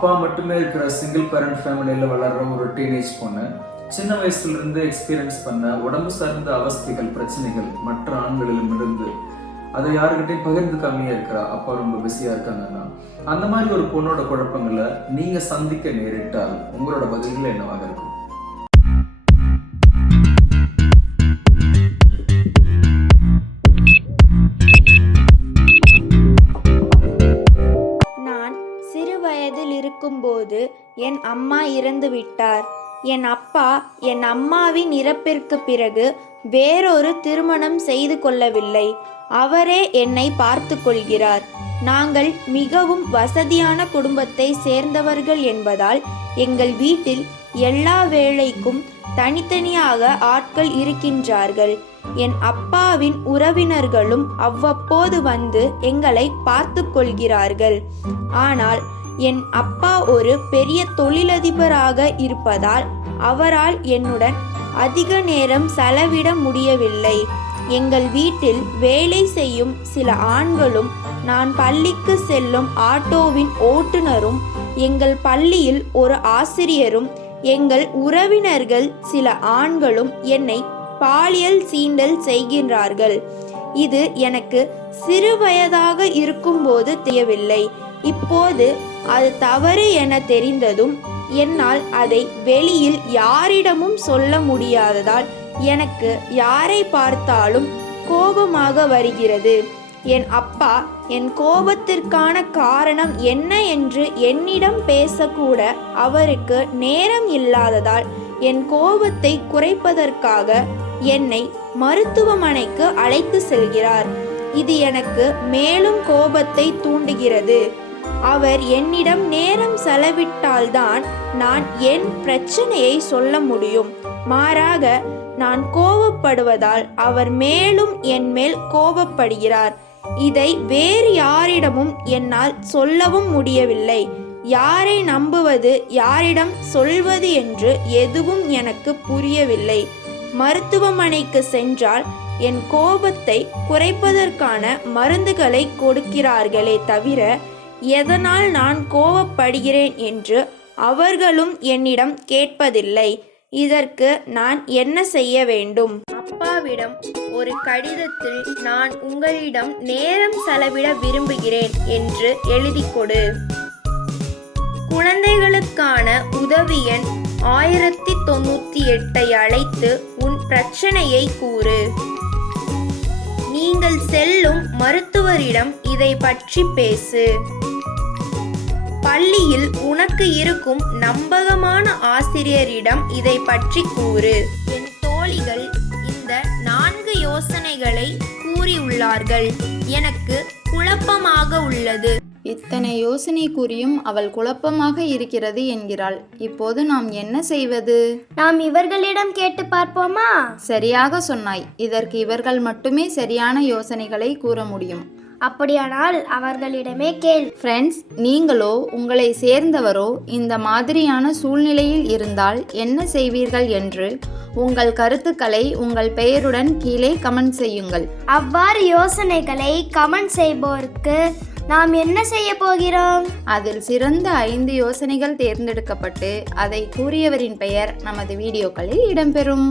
அப்பா மட்டுமே இருக்கிற சிங்கிள் பேரண்ட் ஃபேமிலியில் வளர்ற ஒரு டீனேஜ் பொண்ணு சின்ன வயசுல இருந்து எக்ஸ்பீரியன்ஸ் பண்ண உடம்பு சார்ந்த அவஸ்தைகள், பிரச்சனைகள் மற்ற ஆண்களிலும் இருந்து அதை யாருக்கிட்டையும் பகிர்ந்துக்காமையே இருக்கிறா. அப்பா ரொம்ப பிஸியா இருக்காங்கன்னா அந்த மாதிரி ஒரு பொண்ணோட குழப்பங்களை நீங்க சந்திக்க நேரிட்டால் உங்களோட பதில்கள் என்னவாக இருக்கும்? நான் சிறு வயதில் இருக்கும்போது என் அம்மா இறந்து விட்டார். என் அப்பா என் அம்மாவின் இறப்பிற்கு பிறகு வேறொரு திருமணம் செய்து கொள்ளவில்லை. அவரே என்னை பார்த்து கொள்கிறார். நாங்கள் மிகவும் வசதியான குடும்பத்தை சேர்ந்தவர்கள் என்பதால் எங்கள் வீட்டில் எல்லா வேலைக்கும் தனித்தனியாக ஆட்கள் இருக்கின்றார்கள். என் அப்பாவின் உறவினர்களும் அவ்வப்போது வந்து எங்களை பார்த்து கொள்கிறார்கள். ஆனால் என் அப்பா ஒரு பெரிய தொழிலதிபராக இருப்பதால் அவரால் என்னுடன் அதிக நேரம் செலவிட முடியவில்லை. எங்கள் வீட்டில் வேலை செய்யும் சில ஆண்களும் நான் பள்ளிக்கு செல்லும் ஆட்டோவின் ஓட்டுநரும் எங்கள் பள்ளியில் ஒரு ஆசிரியரும் எங்கள் உறவினர்கள் சில ஆண்களும் என்னை பாலியல் சீண்டல் செய்கின்றார்கள். இது எனக்கு சிறு வயதாக இருக்கும்போது தெரியவில்லை. இப்போது அது தவறு என தெரிந்ததும் என்னால் அதை வெளியில் யாரிடமும் சொல்ல முடியாததால் எனக்கு யாரை பார்த்தாலும் கோபமாக வருகிறது. என் அப்பா என் கோபத்திற்கான காரணம் என்ன என்று என்னிடம் பேசக்கூட அவருக்கு நேரம் இல்லாததால் என் கோபத்தை குறைப்பதற்காக என்னை மருத்துவமனைக்கு அழைத்து செல்கிறார். இது எனக்கு மேலும் கோபத்தை தூண்டுகிறது. அவர் என்னிடம் நேரம் செலவிட்டால்தான் நான் என் பிரச்சனையை சொல்ல முடியும். மாறாக நான் கோபப்படுவதால் அவர் மேலும் என் மேல் கோபப்படுகிறார். இதை வேறு யாரிடமும் என்னால் சொல்லவும் முடியவில்லை. யாரை நம்புவது, யாரிடம் சொல்வது என்று எதுவும் எனக்கு புரியவில்லை. மருத்துவமனைக்கு சென்றால் என் கோபத்தை குறைப்பதற்கான மருந்துகளை கொடுக்கிறார்களே தவிர எதனால் நான் கோபப்படுகிறேன் என்று அவர்களும் என்னிடம் கேட்பதில்லை. இதற்கு நான் என்ன செய்ய வேண்டும்? அப்பாவிடம் ஒரு கடிதத்தில் நான் உங்களிடம் நேரம் செலவிட விரும்புகிறேன் என்று எழுதி கொடு. குழந்தைகளுக்கான உதவி எண் 1098 அழைத்து உன் பிரச்சனையை கூறு. நீங்கள் செல்லும் மருத்துவரிடம் இதை பற்றி பேசு. பள்ளியில் உனக்கு இருக்கும் நம்பகமான ஆசிரியரிடம் இதை பற்றி கூறு. என் தோழிகள் இந்த 4 யோசனைகளை கூறியுள்ளார்கள். எனக்கு குழப்பமாக உள்ளது. இத்தனை யோசனை கூறியும் அவள் குழப்பமாக இருக்கிறது என்கிறாள். இப்போது நாம் என்ன செய்வது? நாம் இவர்களிடம் கேட்டு பார்ப்போமா? சரியாக சொன்னாய். இதற்கு இவர்கள் மட்டுமே சரியான யோசனைகளை கூற முடியும். அப்படியானால் அவர்களிடமே கேள். ஃப்ரெண்ட்ஸ், நீங்களோ உங்களை சேர்ந்தவரோ இந்த மாதிரியான சூழ்நிலையில் இருந்தால் என்ன செய்வீர்கள் என்று உங்கள் கருத்துக்களை உங்கள் பெயருடன் கீழே கமெண்ட் செய்யுங்கள். அவ்வாறு யோசனைகளை கமெண்ட் செய்வோருக்கு நாம் என்ன செய்ய போகிறோம்? அதில் சிறந்த 5 யோசனைகள் தேர்ந்தெடுக்கப்பட்டு அதை கூறியவரின் பெயர் நமது வீடியோக்களில் இடம்பெறும்.